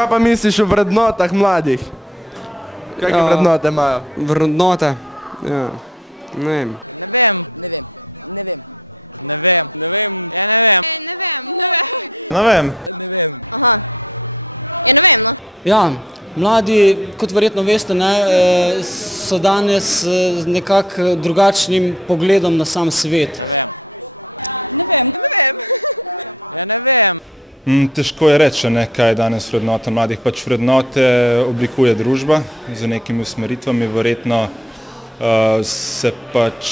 Kaj pa misliš o vrednotah mladih? Kakšne vrednote imajo? Vrednote? Ja, ne vem. Ne vem. Ja, mladi, kot verjetno veste, so danes z nekako drugačnim pogledom na sam svet. Težko je reči, kaj je danes vrednota mladih. Pač vrednote oblikuje družba z nekimi usmeritvami, verjetno se pač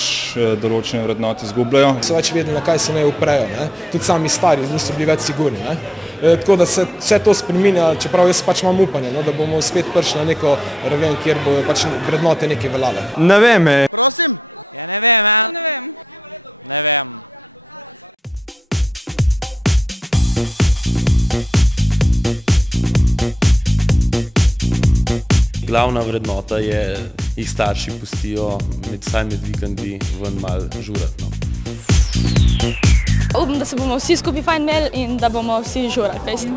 določene vrednote izgubljajo. So več vedeli, na kaj se naj uprejo, tudi sami stari niso bili več sigurni. Tako da se vse to spreminja, čeprav jaz pač imam upanje, da bomo spet prišli na neko raven, kjer bojo pač vrednote nekaj veljale. Ne vem. Glavna vrednota je, jih starši pustijo vsaj med vikendi ven malo žurati. Upam, da se bomo vsi skupaj fajn imeli in da bomo vsi žurali fest.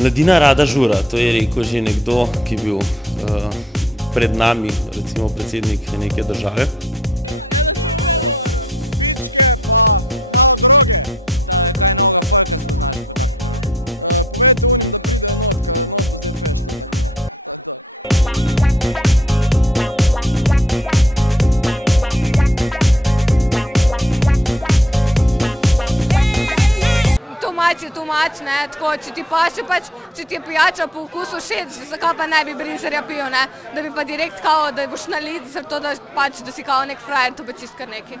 Mladina rada žura, to je rekel že nekdo, ki je bil pred nami, recimo predsednik neke države. Tumač, tako, če ti paše pač, če ti je pijača po okusu všeč, zakaj pa ne bi brinzerja pil, da bi pa direkt kao, da boš nalit, zato da pač, da si kao nek frajer, to pa čist kar neki.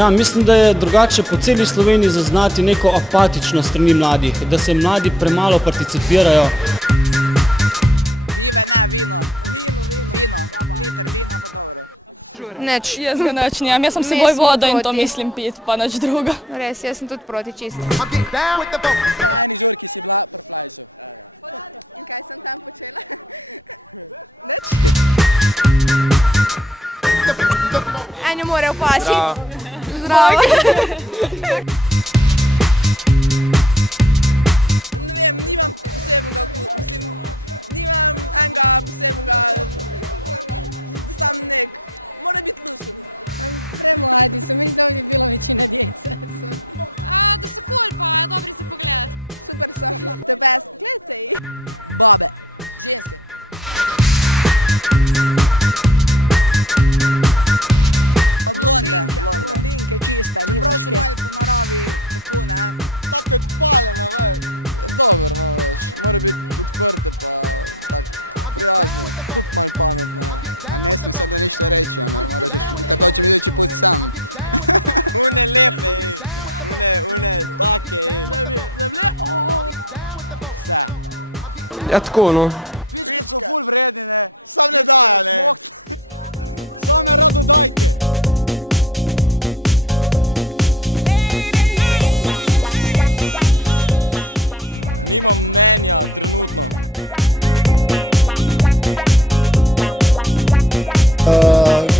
Ja, mislim, da je drugače po celi Sloveniji zaznati neko apatično strani mladih, da se mladi premalo participirajo. Neč. Jaz ga neč nijam, jaz sem seboj vodo in to mislim pit, pa neč druga. Res, jaz sem tudi proti čisto. Ne more opaziti. Zdravo. Ja, tako, no.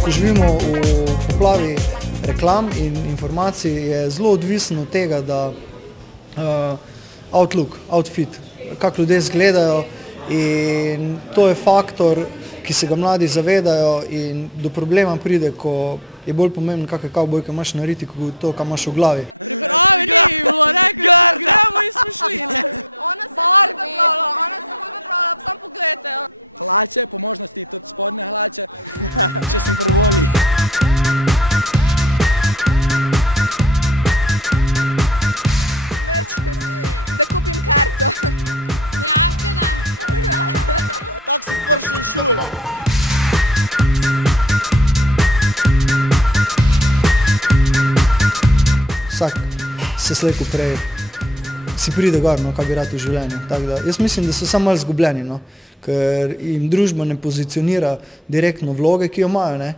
Ko živimo v poplavi reklam in informacij, je zelo odvisno od tega, da outlook, outfit, kako ljudje izgledajo, in to je faktor, ki se ga mladi zavedajo, in do problema pride, ko je bolj pomembno, kakšne kavbojke imaš nariti, kot to, kaj imaš v glavi. Vsak se slej ko prej si pride gor, no, kaj bi rad v življenju. Tako da, jaz mislim, da so samo malo zgubljeni, no, ker jim družba ne pozicionira direktno vloge, ki jo imajo, ne.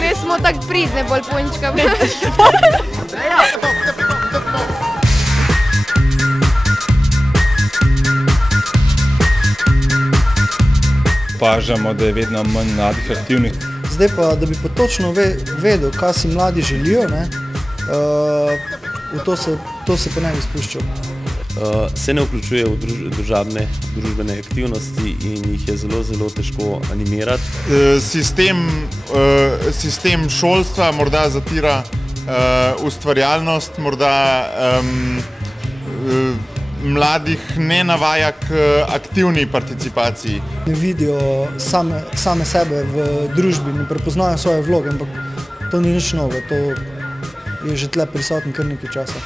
Mi smo tako pridne, bolj punčka. Opažamo, da je vedno manj mladih aktivnih. Zdaj pa, da bi pa točno vedel, kaj si mladi želijo, ne, v to se pa ne bi spuščal. Se ne vključuje v družbene aktivnosti in jih je zelo, zelo težko animirati. Sistem šolstva morda zatira ustvarjalnost, morda mladih ne navaja k aktivni participaciji. Ne vidijo same sebe v družbi, ne prepoznajo svoje vloge, ampak to ni nič novo, to je že tle prisotno kar nekaj časa.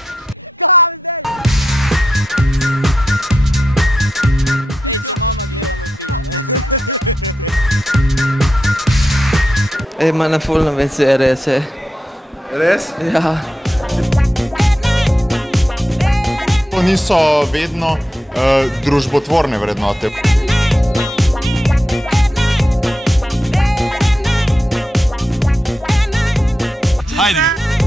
Ma na ful ne vem, se je res. Res? Ja. To niso vedno družbotvorne vrednote. Hajde!